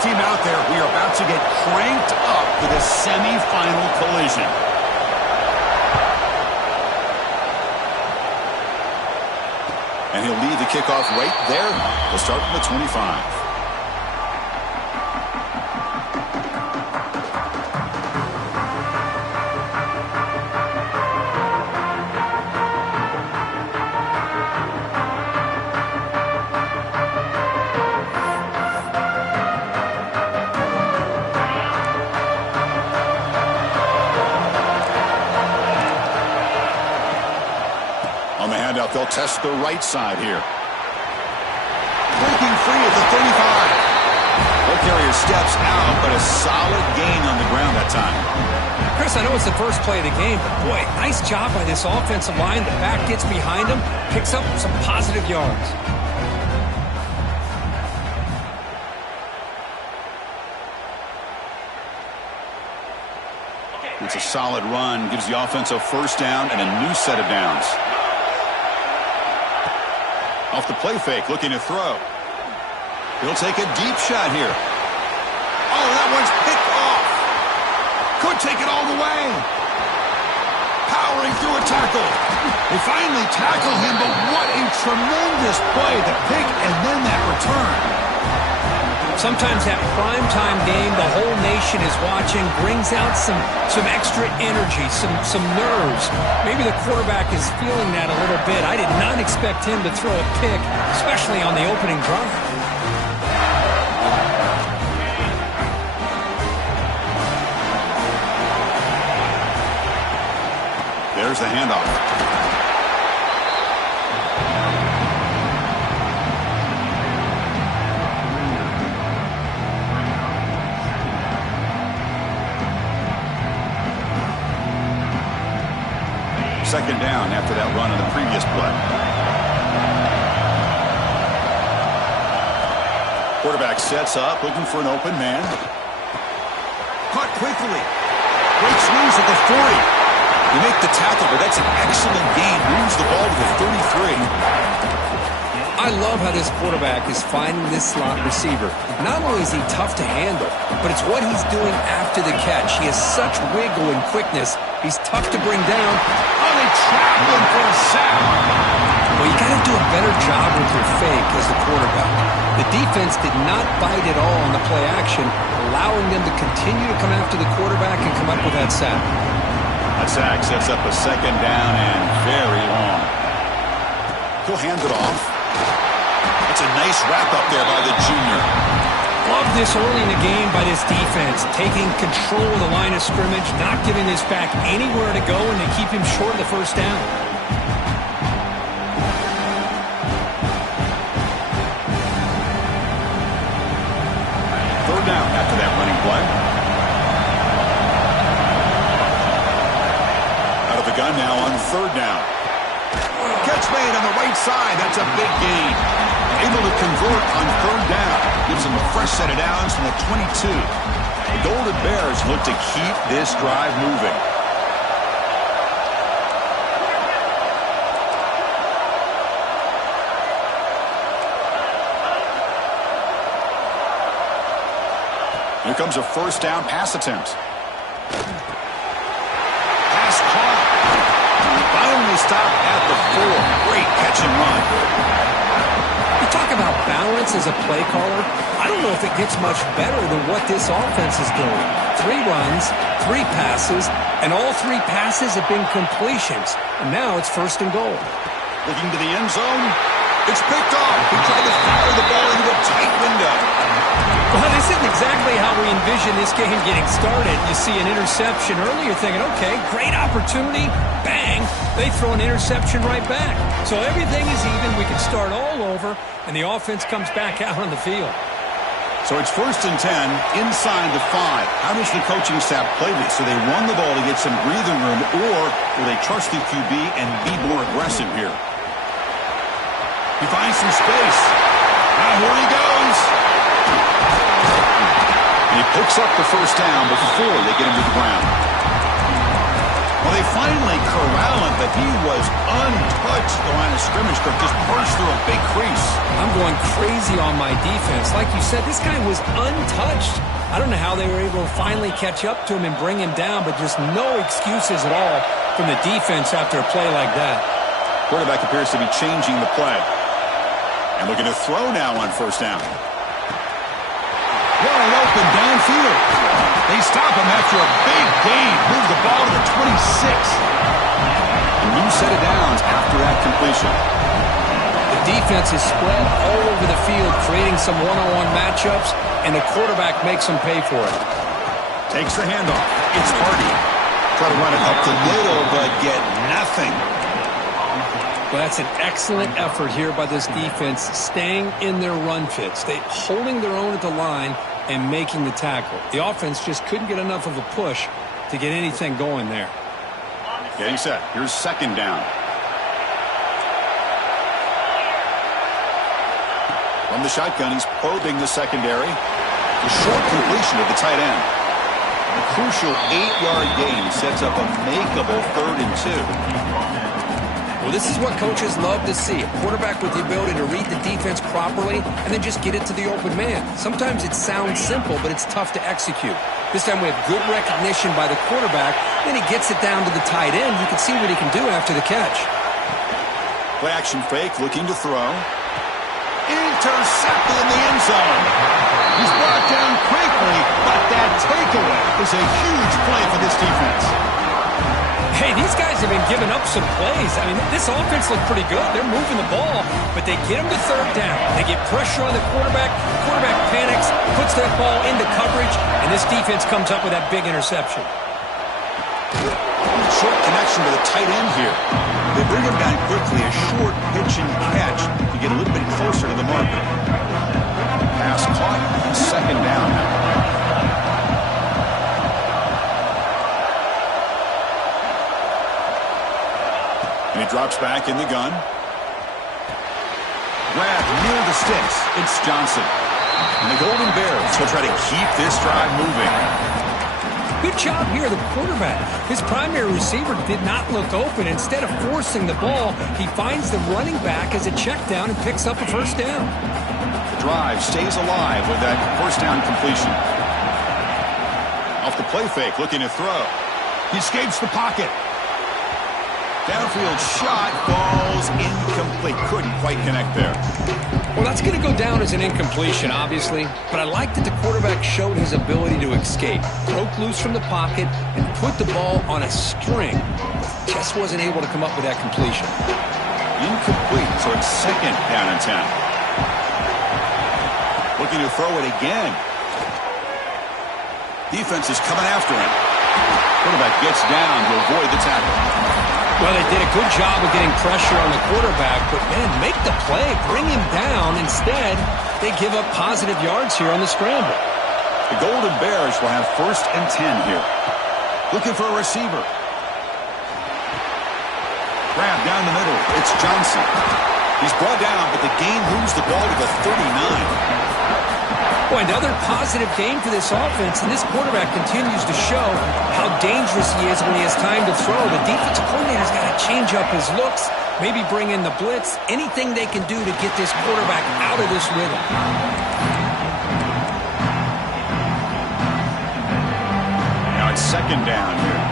team out there, we are about to get cranked up for the semifinal collision. And he'll lead the kickoff right there. We'll start from the 25. They'll test the right side here. Breaking free at the 35. Ball carrier steps out, but a solid gain on the ground that time. Chris, I know it's the first play of the game, but boy, nice job by this offensive line. The back gets behind him, picks up some positive yards. It's a solid run, gives the offense a first down and a new set of downs. Off the play fake, looking to throw. He'll take a deep shot here. Oh, that one's picked off. Could take it all the way. Powering through a tackle. They finally tackle him, but what a tremendous play. The pick and then that return. Sometimes that primetime game, the whole nation is watching, brings out some extra energy, some nerves. Maybe the quarterback is feeling that a little bit. I did not expect him to throw a pick, especially on the opening drive. There's the handoff. Second down after that run on the previous play. Quarterback sets up, looking for an open man. Caught quickly. Breaks loose at the 40. You make the tackle, but that's an excellent gain. Moves the ball to the 33. I love how this quarterback is finding this slot receiver. Not only is he tough to handle, but it's what he's doing after the catch. He has such wiggle and quickness. He's tough to bring down. Oh, they trap him for a sack. Well, you got to do a better job with your fake as the quarterback. The defense did not bite at all on the play action, allowing them to continue to come after the quarterback and come up with that sack. That sack sets up a second down and very long. He'll hand it off. It's a nice wrap-up there by the junior. Love this early in the game by this defense, taking control of the line of scrimmage, not giving this back anywhere to go, and they keep him short of the first down. Third down after that running play. Out of the gun now on third down. Catch made on the right side. That's a big gain. Able to convert on third down. Gives them a fresh set of downs from the 22. The Golden Bears look to keep this drive moving. Here comes a first down pass attempt. Pass caught. Finally stopped at the 4. Great catch and run. You talk about balance as a play caller. I don't know if it gets much better than what this offense is doing. 3 runs, 3 passes, and all 3 passes have been completions. And now it's first and goal. Looking to the end zone. It's picked off. He tried to fire the ball into a tight window. Well, this isn't exactly how we envision this game getting started. You see an interception early, you're thinking, okay, great opportunity, bang, they throw an interception right back. So everything is even, we can start all over, and the offense comes back out on the field. So it's first and 10, inside the 5. How does the coaching staff play this? Do they run the ball to get some breathing room, or will they trust the QB and be more aggressive here? He finds some space. Now here he goes. And he picks up the first down before they get him to the ground. Well, they they finally corral him, but he was untouched at the line of scrimmage. Just burst through a big crease. I'm going crazy on my defense. Like you said, this guy was untouched. I don't know how they were able to finally catch up to him and bring him down, but just no excuses at all from the defense after a play like that. Quarterback appears to be changing the play. And looking to throw now on first down. Wide open downfield. They stop him after a big gain. Move the ball to the 26. A new set of downs after that completion. The defense is spread all over the field, creating some one-on-one matchups, and the quarterback makes them pay for it. Takes the handoff. It's Hardy. Try to run it up the middle, but get nothing. Well, that's an excellent effort here by this defense, staying in their run fits. They holding their own at the line and making the tackle. The offense just couldn't get enough of a push to get anything going there. Getting set. Here's second down. From the shotgun, he's probing the secondary. The short completion of the tight end. A crucial 8-yard gain sets up a makeable 3rd and 2. Well, this is what coaches love to see. A quarterback with the ability to read the defense properly and then just get it to the open man. Sometimes it sounds simple, but it's tough to execute. This time we have good recognition by the quarterback. Then he gets it down to the tight end. You can see what he can do after the catch. Play action fake, looking to throw. Intercepted in the end zone. He's brought down quickly, but that takeaway is a huge play for this defense. Hey, these guys have been giving up some plays. I mean, this offense looked pretty good. They're moving the ball, but they get him to third down. They get pressure on the quarterback. Quarterback panics, puts that ball into coverage, and this defense comes up with that big interception. Short connection to the tight end here. They bring him down quickly, a short pitch and catch to get a little bit closer to the marker. Pass caught, second down now. And he drops back in the gun. Grab near the sticks. It's Johnson. And the Golden Bears will try to keep this drive moving. Good job here, the quarterback. His primary receiver did not look open. Instead of forcing the ball, he finds the running back as a check down and picks up a first down. The drive stays alive with that first down completion. Off the play fake, looking to throw. He escapes the pocket. Downfield shot, falls incomplete. Couldn't quite connect there. Well, that's going to go down as an incompletion, obviously, but I like that the quarterback showed his ability to escape. Broke loose from the pocket and put the ball on a string. Just wasn't able to come up with that completion. Incomplete, so it's second down and 10. Looking to throw it again. Defense is coming after him. Quarterback gets down to avoid the tackle. Well, they did a good job of getting pressure on the quarterback, but, man, make the play, bring him down. Instead, they give up positive yards here on the scramble. The Golden Bears will have first and 10 here. Looking for a receiver. Grab down the middle. It's Johnson. He's brought down, but the gain moves the ball to the 39. Boy, another positive game for this offense, and this quarterback continues to show how dangerous he is when he has time to throw. The defensive coordinator's got to change up his looks, maybe bring in the blitz, anything they can do to get this quarterback out of this rhythm. Now it's second down here.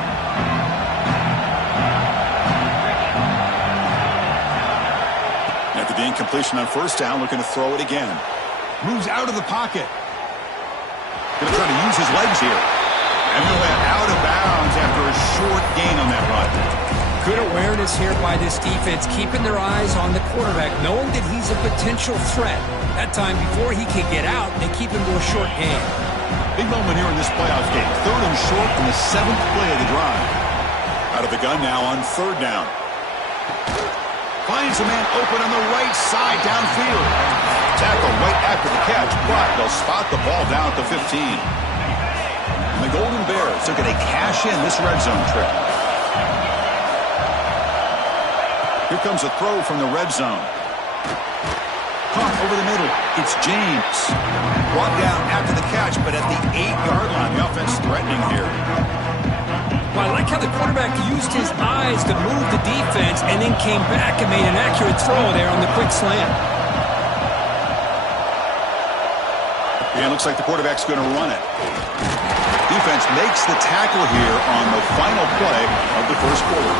After the incompletion on first down, looking to throw it again. Moves out of the pocket. Going to try to use his legs here. And he'll let out of bounds after a short gain on that run. Good awareness here by this defense, keeping their eyes on the quarterback, knowing that he's a potential threat. That time, before he can get out, they keep him to a short gain. Big moment here in this playoff game. Third and short from the 7th play of the drive. Out of the gun now on third down. Finds a man open on the right side downfield. Tackle right after the catch, but they'll spot the ball down at the 15. And the Golden Bears are going to cash in this red zone trip. Here comes a throw from the red zone. Caught over the middle. It's James. Brought down after the catch, but at the 8-yard line. The offense threatening here. Well, I like how the quarterback used his eyes to move the defense and then came back and made an accurate throw there on the quick slant. And it looks like the quarterback's going to run it. Defense makes the tackle here on the final play of the first quarter.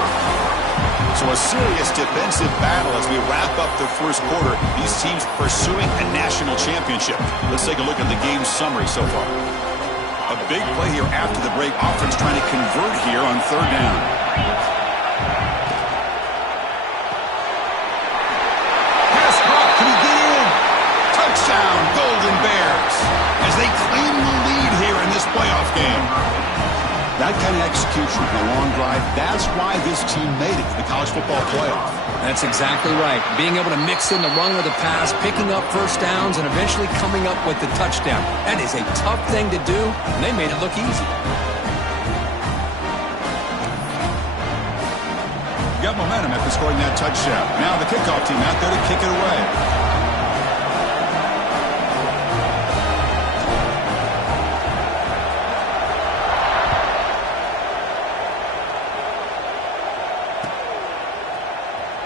So a serious defensive battle as we wrap up the first quarter. These teams pursuing a national championship. Let's take a look at the game summary so far. A big play here after the break. Offense trying to convert here on third down. Pass caught. Can he get in? Touchdown, Golden Bears, as they claim the lead here in this playoff game. That kind of execution in a long drive, that's why this team made it to the college football playoff. That's exactly right. Being able to mix in the run with the pass, picking up first downs, and eventually coming up with the touchdown. That is a tough thing to do, and they made it look easy. You got momentum after scoring that touchdown. Now the kickoff team out there to kick it away.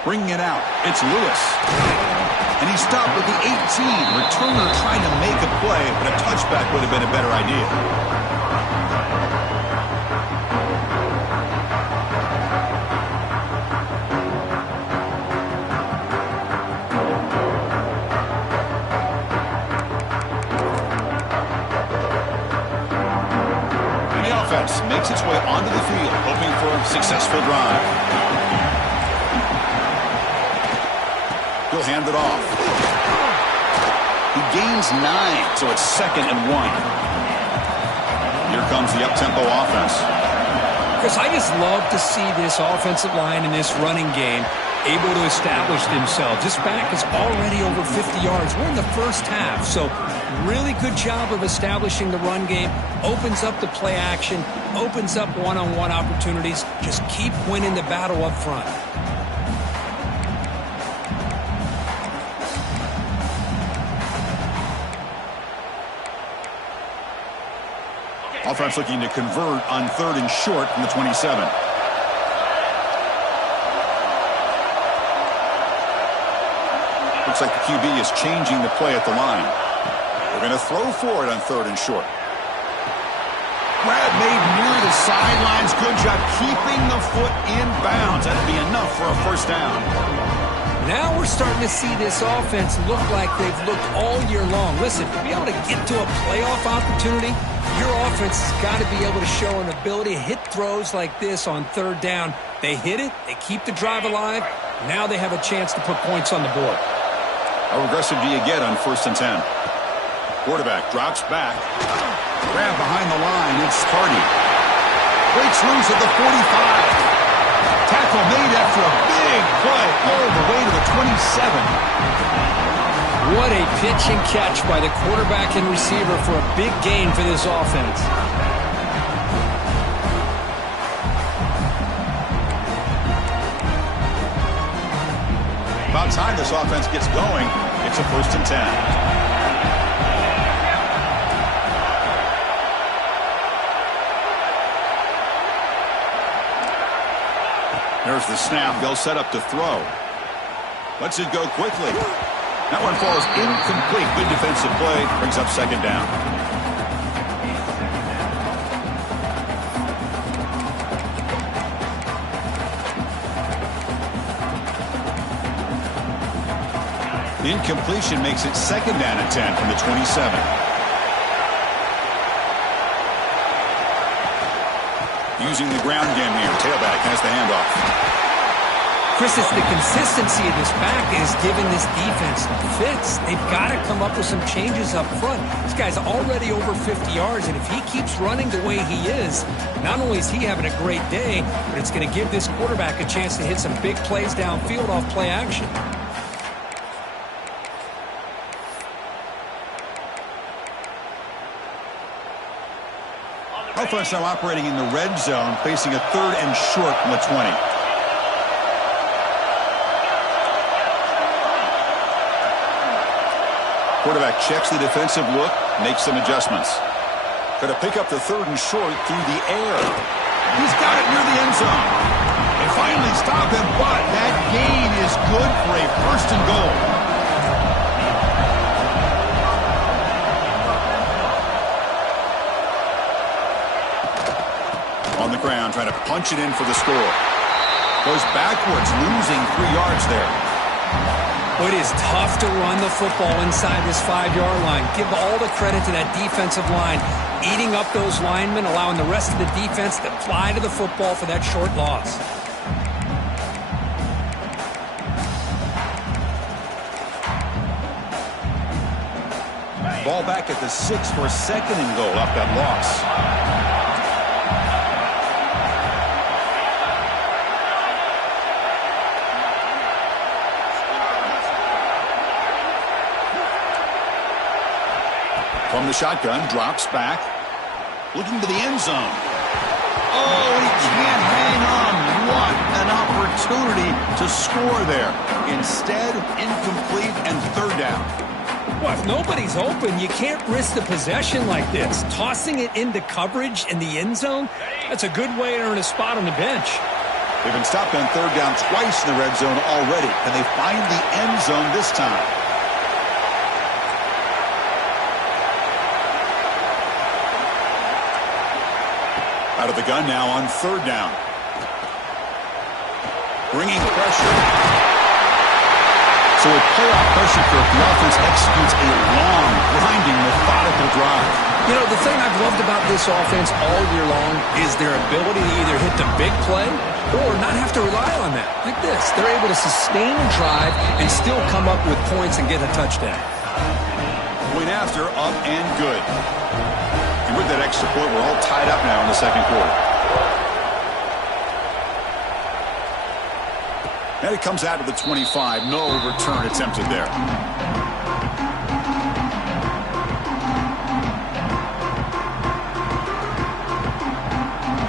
Bringing it out, it's Lewis. And he stopped with the 18. Returner trying to make a play, but a touchback would have been a better idea. And the offense makes its way onto the field, hoping for a successful drive. He'll hand it off. He gains 9, so it's 2nd and 1. Here comes the up-tempo offense. Chris, I just love to see this offensive line in this running game able to establish themselves. This back is already over 50 yards. We're in the first half, so really good job of establishing the run game. Opens up the play action, opens up one-on-one opportunities. Just keep winning the battle up front. Offense looking to convert on 3rd and short from the 27. Looks like the QB is changing the play at the line. They're going to throw for it on 3rd and short. Grab made near the sidelines. Good job keeping the foot in bounds. That'd be enough for a first down. Now we're starting to see this offense look like they've looked all year long. Listen, to be able to get to a playoff opportunity, your offense has got to be able to show an ability to hit throws like this on 3rd down. They hit it, they keep the drive alive. Now they have a chance to put points on the board. How aggressive do you get on 1st and 10? Quarterback drops back. Grab behind the line. It's Hardy. Breaks loose at the 45. Tackle made after a big play all the way to the 27. What a pitch and catch by the quarterback and receiver for a big gain for this offense. About time this offense gets going. It's a 1st and 10. There's the snap. They'll set up to throw. Lets it go quickly. That one falls incomplete. Good defensive play. Brings up 2nd down. The incompletion makes it 2nd down and 10 from the 27. Using the ground game here. Tailback has the handoff. Chris, it's the consistency of this back that is giving this defense fits. They've got to come up with some changes up front. This guy's already over 50 yards, and if he keeps running the way he is, not only is he having a great day, but it's going to give this quarterback a chance to hit some big plays downfield off play action. Offense now operating in the red zone, facing a 3rd and short from the 20. Quarterback checks the defensive look, makes some adjustments. Going to pick up the 3rd and short through the air. He's got it near the end zone. They finally stop him, but that gain is good for a first and goal. On the ground, trying to punch it in for the score. Goes backwards, losing 3 yards there. It is tough to run the football inside this 5-yard line. Give all the credit to that defensive line, eating up those linemen, allowing the rest of the defense to fly to the football for that short loss. Ball back at the 6 for second and goal off that loss. From the shotgun, drops back, looking to the end zone. Oh, he can't hang on. What an opportunity to score there. Instead, incomplete and third down. Well, if nobody's open, you can't risk the possession like this. Tossing it into coverage in the end zone, that's a good way to earn a spot on the bench. They've been stopped on third down twice in the red zone already. Can they find the end zone this time? Out of the gun now on third down. Bringing pressure. So with playoff pressure, the offense executes a long, grinding, methodical drive. You know, the thing I've loved about this offense all year long is their ability to either hit the big play or not have to rely on that. Like this. They're able to sustain a drive and still come up with points and get a touchdown. Point after, up and good. And with that extra point, we're all tied up now in the second quarter. And it comes out to the 25. No return attempted there.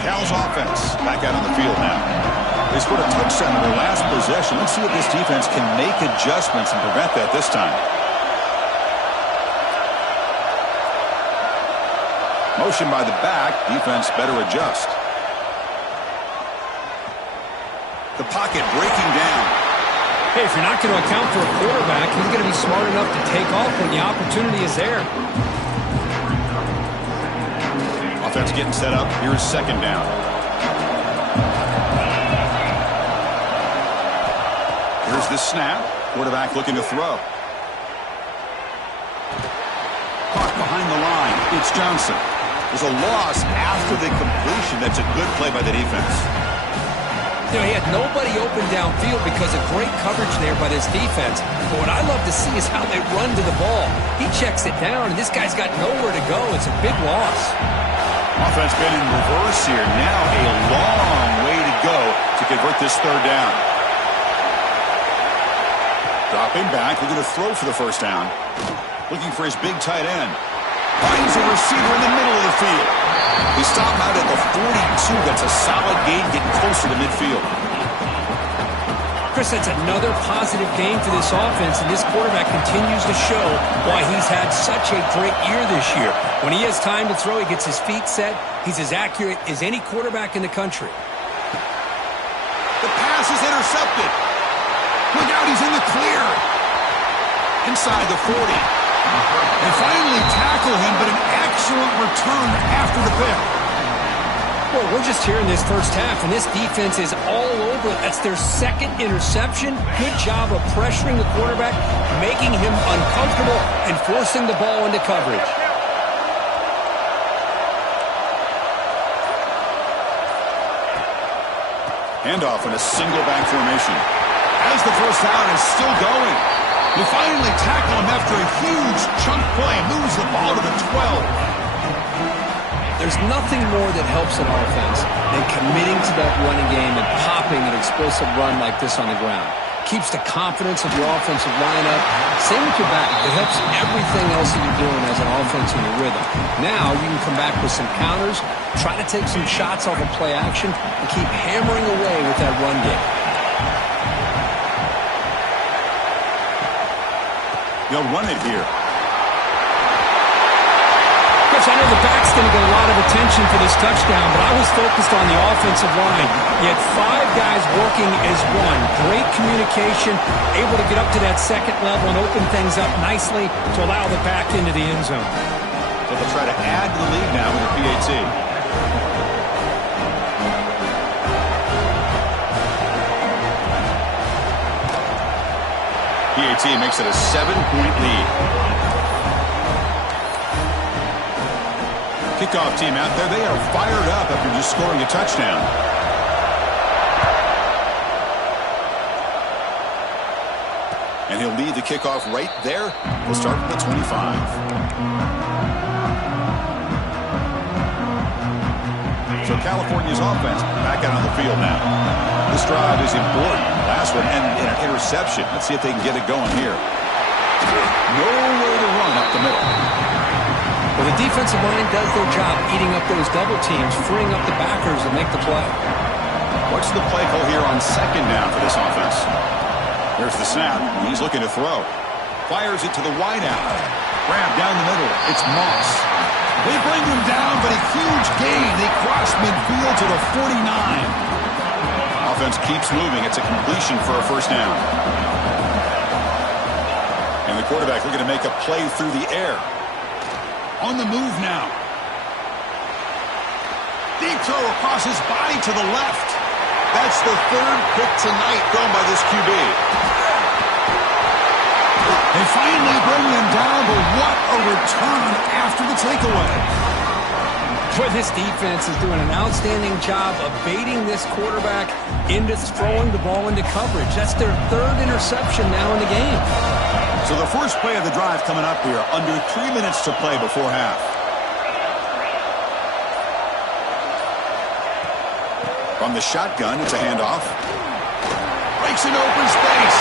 Cal's offense back out on the field now. They scored a touchdown in their last possession. Let's see if this defense can make adjustments and prevent that this time. Motion by the back. Defense better adjust. The pocket breaking down. Hey, if you're not going to account for a quarterback, he's going to be smart enough to take off when the opportunity is there. Offense getting set up. Here's second down. Here's the snap. Quarterback looking to throw. Caught behind the line. It's Johnson. There's a loss after the completion. That's a good play by the defense. You know, he had nobody open downfield because of great coverage there by this defense. But what I love to see is how they run to the ball. He checks it down, and this guy's got nowhere to go. It's a big loss. Offense been in reverse here. Now a long way to go to convert this third down. Dropping back, looking to throw for the first down. Looking for his big tight end. Finds a receiver in the middle of the field. He stopped out at the 42. That's a solid gain, getting closer to midfield. Chris, that's another positive game for this offense, and this quarterback continues to show why he's had such a great year this year. When he has time to throw, he gets his feet set. He's as accurate as any quarterback in the country. The pass is intercepted. Look out, he's in the clear. Inside the 40. They finally tackle him, but an excellent return after the pick. Well, we're just here in this first half, and this defense is all over it. That's their second interception. Good job of pressuring the quarterback, making him uncomfortable, and forcing the ball into coverage. Handoff in a single back formation. As the first down is still going. They finally tackle him after a huge chunk play. Moves the ball to the 12. There's nothing more that helps an offense than committing to that running game and popping an explosive run like this on the ground. Keeps the confidence of your offensive lineup. Same with your back. It helps everything else that you're doing as an offense in your rhythm. Now you can come back with some counters, try to take some shots off of play action, and keep hammering away with that run game. They'll run it here. If Coach, I know the back's going to get a lot of attention for this touchdown, but I was focused on the offensive line. You had 5 guys working as one. Great communication, able to get up to that second level and open things up nicely to allow the back into the end zone. So they'll try to add to the lead now with the PAT. PAT makes it a 7-point lead. Kickoff team out there, they are fired up after just scoring a touchdown. And he'll lead the kickoff right there. We'll start from the 25. So California's offense back out on the field now. This drive is important. Last one ended in an interception. Let's see if they can get it going here. Nowhere to run up the middle. Well, the defensive line does their job eating up those double teams, freeing up the backers to make the play. What's the play call here on second down for this offense? There's the snap. He's looking to throw. Fires it to the wideout. Grab down the middle. It's Moss. They bring him down, but a huge gain. They cross midfield to the 49. Offense keeps moving. It's a completion for a first down. And the quarterback looking to make a play through the air. On the move now. Deep throw across his body to the left. That's the 3rd pick tonight thrown by this QB. They finally bring him down, but what a return after the takeaway. Boy, this defense is doing an outstanding job of baiting this quarterback into throwing the ball into coverage. That's their 3rd interception now in the game. So the first play of the drive coming up here, under 3 minutes to play before half. From the shotgun, it's a handoff. Breaks into open space.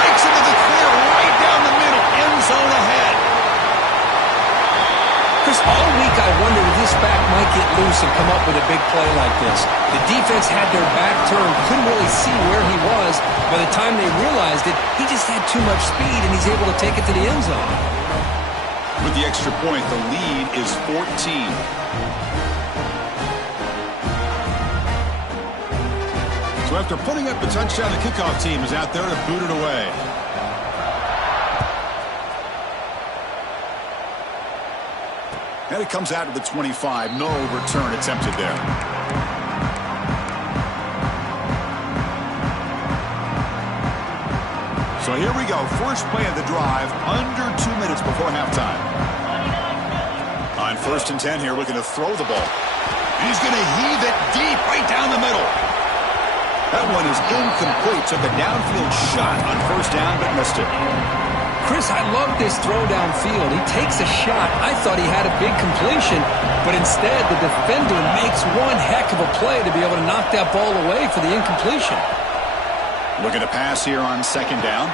Breaks into the clear right down the middle. End zone ahead. Chris, all week I wondered if this back might get loose and come up with a big play like this. The defense had their back turned, couldn't really see where he was. By the time they realized it, he just had too much speed, and he's able to take it to the end zone. With the extra point, the lead is 14. So after putting up the touchdown, the kickoff team is out there to boot it away. And it comes out to the 25. No return attempted there. So here we go. First play of the drive, under 2 minutes before halftime. On 1st and 10 here, looking to throw the ball. And he's going to heave it deep right down the middle. That one is incomplete. Took a downfield shot on first down, but missed it. Chris, I love this throw downfield. He takes a shot. I thought he had a big completion, but instead the defender makes one heck of a play to be able to knock that ball away for the incompletion. Looking to pass here on second down.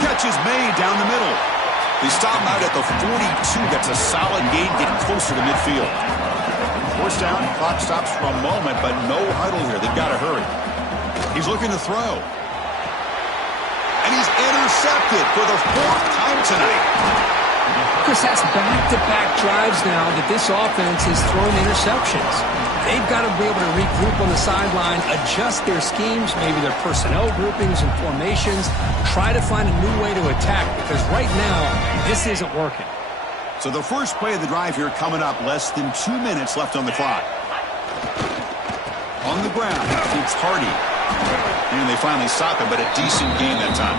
Catch is made down the middle. They stop him out at the 42. That's a solid gain, getting closer to midfield. First down, clock stops for a moment, but no huddle here. They've got to hurry. He's looking to throw. And he's intercepted for the 4th time tonight. Chris, that's back-to-back drives now that this offense has thrown interceptions. They've got to be able to regroup on the sideline, adjust their schemes, maybe their personnel groupings and formations, try to find a new way to attack, because right now, this isn't working. So the first play of the drive here coming up, less than 2 minutes left on the clock. On the ground, it's Hardy. And they finally stop him, but a decent gain that time.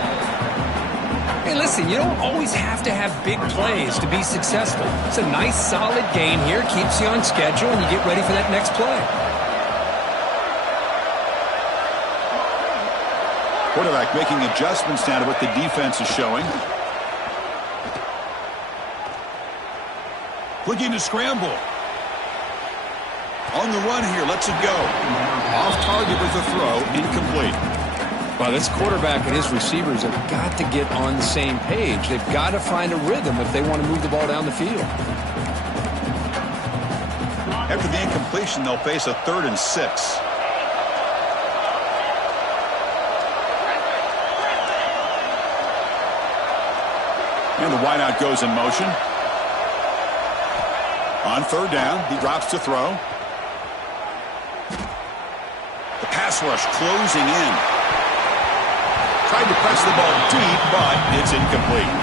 Hey, listen, you don't always have to have big plays to be successful. It's a nice, solid gain here, keeps you on schedule, and you get ready for that next play. Quarterback making adjustments now to what the defense is showing. Looking to scramble. On the run here, lets it go. Off target with the throw, incomplete. Well, this quarterback and his receivers have got to get on the same page. They've got to find a rhythm if they want to move the ball down the field. After the incompletion, they'll face a 3rd and 6. And the wideout goes in motion. On third down, he drops to throw. The pass rush closing in. Tried to press the ball deep, but it's incomplete.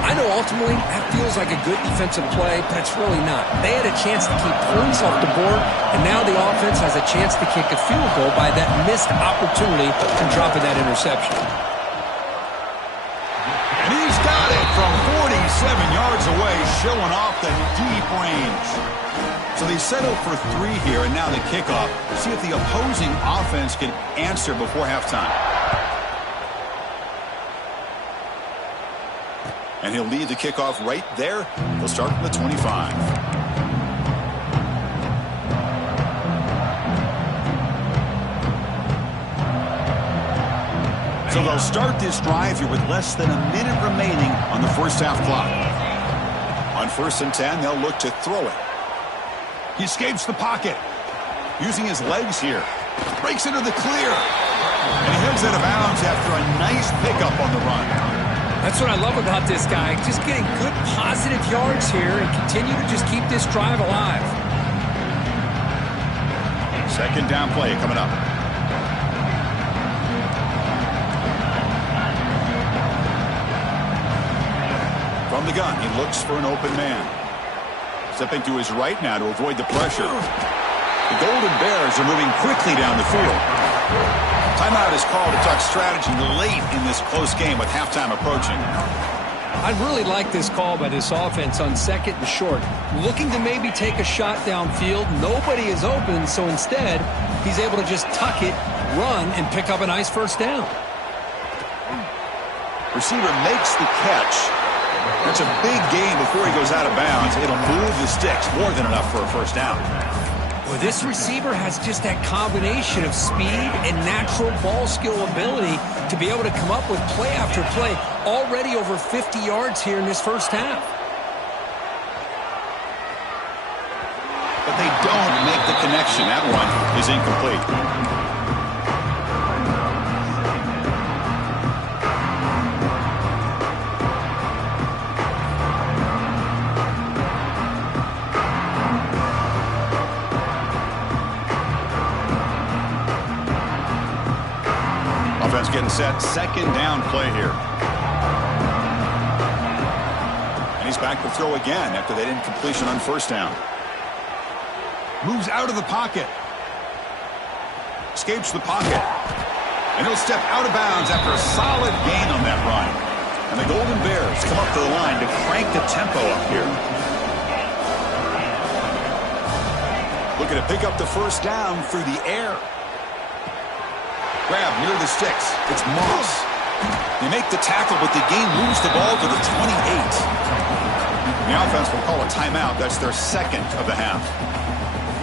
I know ultimately that feels like a good defensive play, but it's really not. They had a chance to keep points off the board, and now the offense has a chance to kick a field goal by that missed opportunity from dropping that interception. And he's got it from 47 yards away, showing off the deep range. So they settle for 3 here, and now the kickoff. See if the opposing offense can answer before halftime. And he'll lead the kickoff right there. They'll start from the 25. So they'll start this drive here with less than a minute remaining on the first half clock. On 1st and 10, they'll look to throw it. He escapes the pocket. Using his legs here. Breaks into the clear. And he heads out of bounds after a nice pickup on the run. That's what I love about this guy. Just getting good positive yards here and continue to just keep this drive alive. Second down play coming up. From the gun, he looks for an open man. Stepping to his right now to avoid the pressure. The Golden Bears are moving quickly down the field. Timeout is called to talk strategy late in this close game with halftime approaching. I really like this call by this offense on 2nd and short. Looking to maybe take a shot downfield. Nobody is open, so instead, he's able to just tuck it, run, and pick up a nice first down. Receiver makes the catch. That's a big gain before he goes out of bounds. It'll move the sticks, more than enough for a first down. Well, this receiver has just that combination of speed and natural ball skill ability to be able to come up with play after play. Already over 50 yards here in this first half. But they don't make the connection. That one is incomplete. Getting set, second down play here. And he's back to throw again after that incompletion on first down. Moves out of the pocket. Escapes the pocket. And he'll step out of bounds after a solid gain on that run. And the Golden Bears come up to the line to crank the tempo up here. Looking to pick up the first down through the air. Grab near the sticks. It's Moss. They make the tackle, but the game moves the ball to the 28. The offense will call a timeout. That's their second of the half.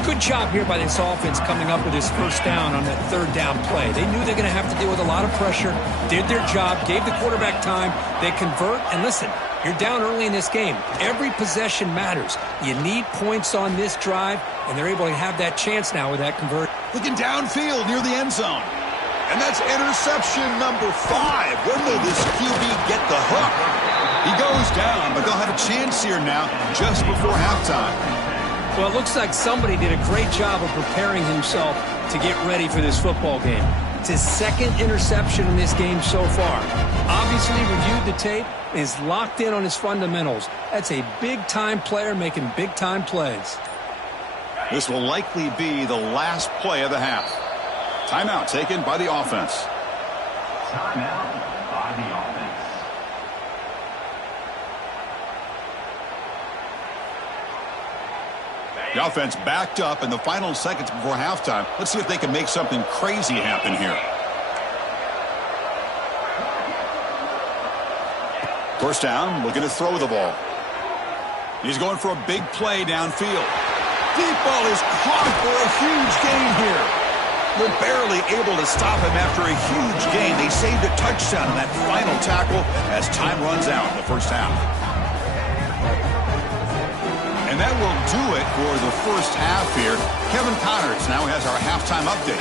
Good job here by this offense coming up with this first down on that 3rd down play. They knew they're going to have to deal with a lot of pressure, did their job, gave the quarterback time. They convert, and listen, you're down early in this game. Every possession matters. You need points on this drive, and they're able to have that chance now with that conversion. Looking downfield near the end zone. And that's interception number 5. When will this QB get the hook? He goes down, but they'll have a chance here now just before halftime. Well, it looks like somebody did a great job of preparing himself to get ready for this football game. It's his 2nd interception in this game so far. Obviously reviewed the tape and is locked in on his fundamentals. That's a big-time player making big-time plays. This will likely be the last play of the half. Timeout taken by the offense. Timeout by the offense. The offense backed up in the final seconds before halftime. Let's see if they can make something crazy happen here. First down, looking to throw the ball. He's going for a big play downfield. Deep ball is caught for a huge gain here. They're barely able to stop him after a huge gain. They saved a touchdown in that final tackle as time runs out in the first half. And that will do it for the first half here. Kevin Connors now has our halftime update.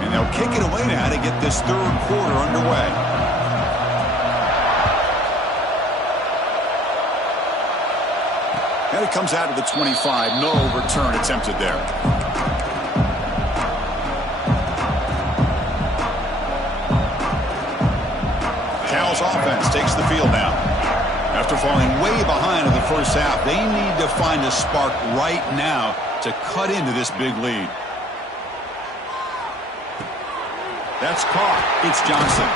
And they'll kick it away now to to get this third quarter underway. And it comes out to the 25. No return attempted there. Cal's offense takes the field now. After falling way behind in the first half, they need to find a spark right now to cut into this big lead. That's caught. It's Johnson.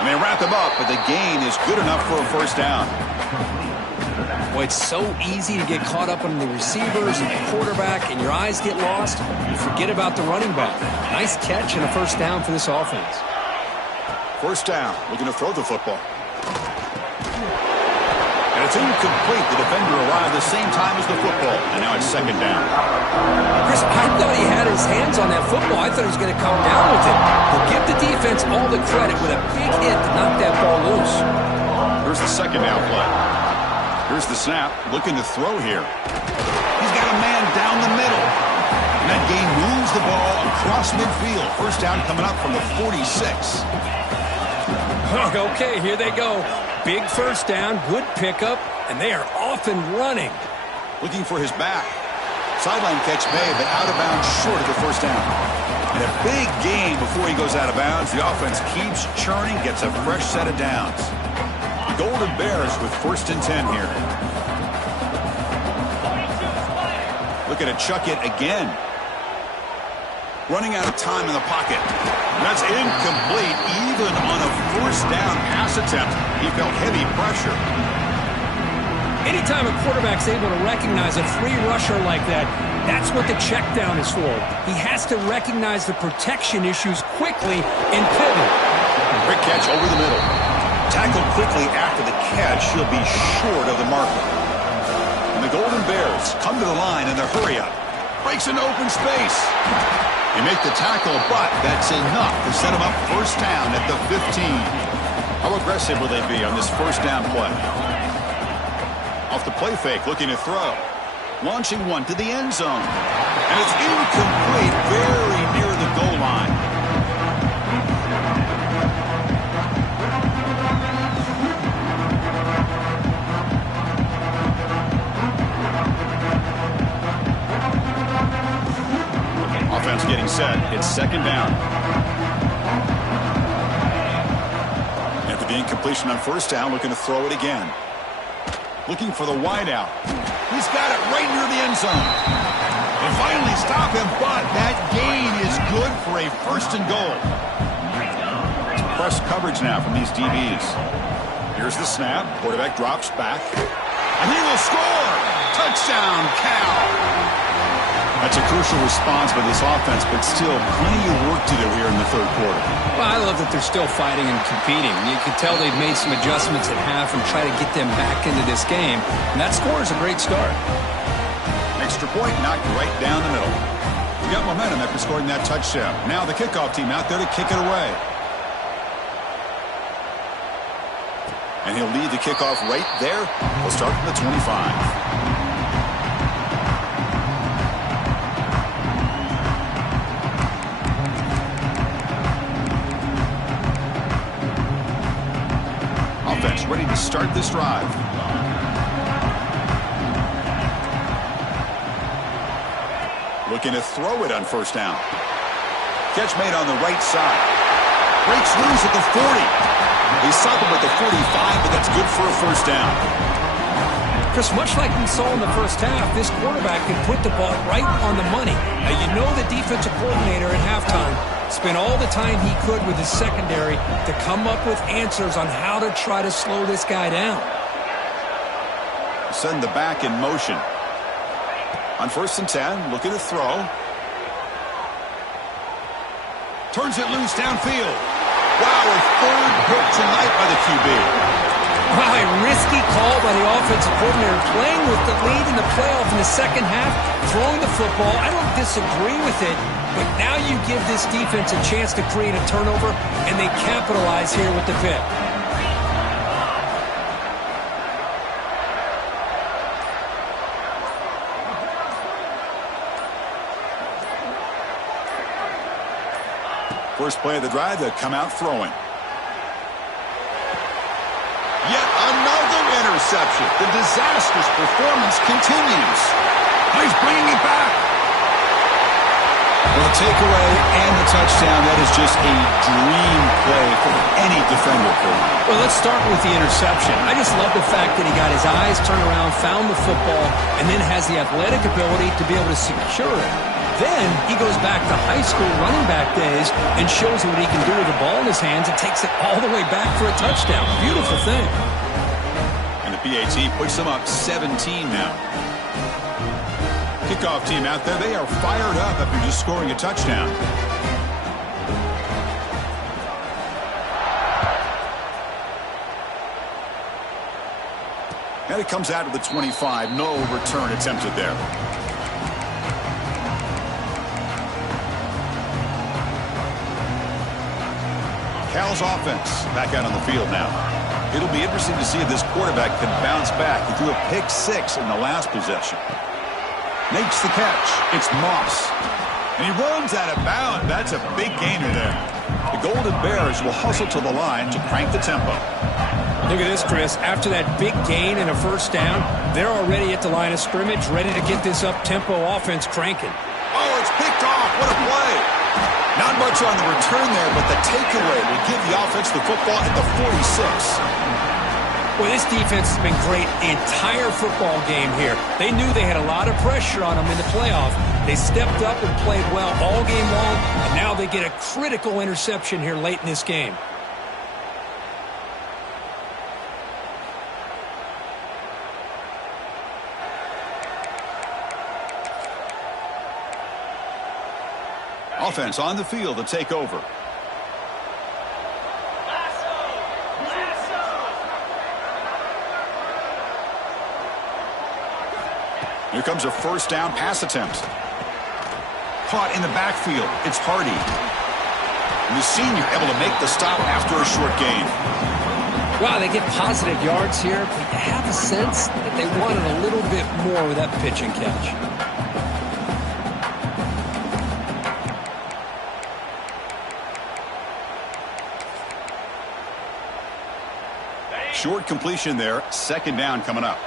And they wrap him up, but the gain is good enough for a first down. Boy, it's so easy to get caught up on the receivers and the quarterback, and your eyes get lost. You forget about the running back. Nice catch and a first down for this offense. First down, looking to throw the football. And it's incomplete. The defender arrived the same time as the football, and now it's second down. Chris, I thought he had his hands on that football. I thought he was going to come down with it. But give the defense all the credit with a big hit to knock that ball loose. Here's the second down play. Here's the snap, looking to throw here. He's got a man down the middle. And that gain moves the ball across midfield. First down coming up from the 46. Okay, here they go. Big first down, good pickup, and they are off and running. Looking for his back. Sideline catch made, but out of bounds short of the first down. And a big gain before he goes out of bounds. The offense keeps churning, gets a fresh set of downs. The Golden Bears with first and 10 here. Looking to chuck it again. Running out of time in the pocket. That's incomplete. Even on a first down pass attempt, he felt heavy pressure. Anytime a quarterback's able to recognize a free rusher like that, that's what the check down is for. He has to recognize the protection issues quickly and pivot. Quick catch over the middle. Tackled quickly after the catch. He'll be short of the marker. And the Golden Bears come to the line in their hurry-up. Breaks into open space. They make the tackle, but that's enough to set him up first down at the 15. How aggressive will they be on this first down play? Off the play fake, looking to throw. Launching one to the end zone. And it's incomplete, very near the goal line. Offense getting set. It's second down. After the incompletion on first down, looking to throw it again. Looking for the wideout. He's got it right near the end zone. They finally stop him, but that gain is good for a first and goal. Press coverage now from these DBs. Here's the snap. Quarterback drops back. And he will score! Touchdown, Cal! That's a crucial response by this offense, but still plenty of work to do here in the third quarter. Well, I love that they're still fighting and competing. You can tell they've made some adjustments at half and try to get them back into this game. And that score is a great start. Extra point knocked right down the middle. You got momentum after scoring that touchdown. Now the kickoff team out there to kick it away. And he'll lead the kickoff right there. We'll start from the 25. Offense ready to start this drive. Looking to throw it on first down. Catch made on the right side. Breaks loose at the 40. He stopped him at the 45, but that's good for a first down. Chris, much like we saw in the first half, this quarterback can put the ball right on the money. Now, you know the defensive coordinator at halftime spent all the time he could with his secondary to come up with answers on how to try to slow this guy down. Send the back in motion. On first and 10, looking to throw. Turns it loose downfield. Wow, a third pick tonight by the QB. Wow, a risky call by the offensive coordinator, playing with the lead in the playoff in the second half, throwing the football. I don't disagree with it, but now you give this defense a chance to create a turnover, and they capitalize here with the pick. First play of the drive, they'll come out throwing. Yet another interception. The disastrous performance continues. He's bringing it back. Well, the takeaway and the touchdown, that is just a dream play for any defender. Well, let's start with the interception. I just love the fact that he got his eyes turned around, found the football, and then has the athletic ability to be able to secure it. Then he goes back to high school running back days and shows what he can do with the ball in his hands and takes it all the way back for a touchdown. Beautiful thing. And the PAT puts them up 17 now. Kickoff team out there, they are fired up after just scoring a touchdown. And it comes out to the 25. No return attempted there. Cal's offense back out on the field now. It'll be interesting to see if this quarterback can bounce back. He threw a pick 6 in the last possession. Makes the catch. It's Moss. And he runs out of bounds. That's a big gainer there. The Golden Bears will hustle to the line to crank the tempo. Look at this, Chris. After that big gain and a first down, they're already at the line of scrimmage, ready to get this up-tempo offense cranking. Oh, it's picked off. What a play. Not much on the return there, but the takeaway will give the offense the football at the 46. Well, this defense has been great the entire football game here. They knew they had a lot of pressure on them in the playoff. They stepped up and played well all game long, and now they get a critical interception here late in this game. Offense on the field to take over. Here comes a first down pass attempt. Caught in the backfield. It's Hardy. And the senior able to make the stop after a short gain. Wow, they get positive yards here, but you have a sense that they wanted a little bit more with that pitch and catch. Short completion there. Second down coming up.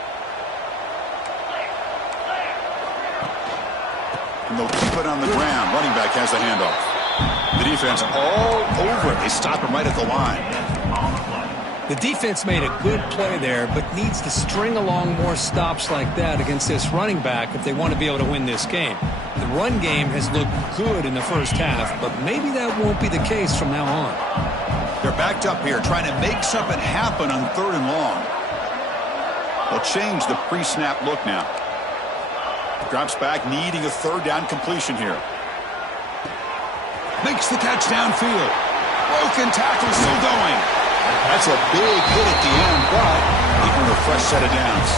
And they'll keep it on the ground. Running back has the handoff. The defense all over it. They stop him right at the line. The defense made a good play there, but needs to string along more stops like that against this running back if they want to be able to win this game. The run game has looked good in the first half, but maybe that won't be the case from now on. They're backed up here trying to make something happen on 3rd and long. They'll change the pre-snap look now. Drops back, needing a 3rd down completion here. Makes the catch downfield. Broken tackle, still going. That's a big hit at the end, but even with a fresh set of downs.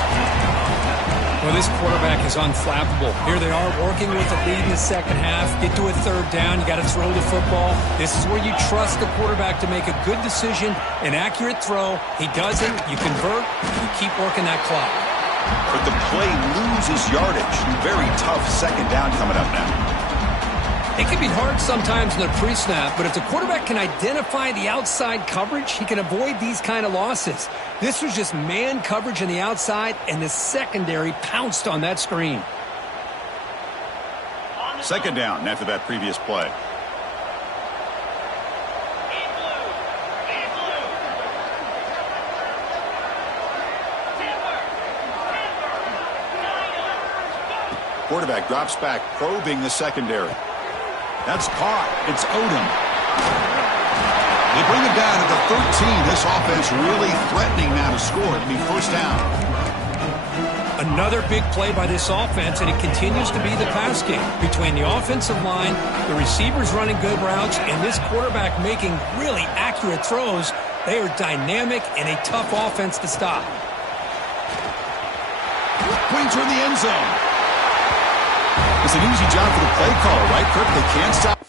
Well, this quarterback is unflappable. Here they are working with a lead in the second half. Get to a 3rd down. You got to throw the football. This is where you trust the quarterback to make a good decision, an accurate throw. He doesn't. You convert. You keep working that clock. But the play loses yardage. Very tough second down coming up now. It can be hard sometimes in the pre-snap, but if the quarterback can identify the outside coverage, he can avoid these kind of losses. This was just man coverage on the outside, and the secondary pounced on that screen. Second down after that previous play. Quarterback drops back, probing the secondary. That's caught. It's Odom. They bring it down at the 13. This offense really threatening now to score. It'll be first down. Another big play by this offense, and it continues to be the pass game. Between the offensive line, the receivers running good routes, and this quarterback making really accurate throws, they are dynamic and a tough offense to stop. Pointer in the end zone. It's an easy job for the play caller, right, Kirk? They can't stop.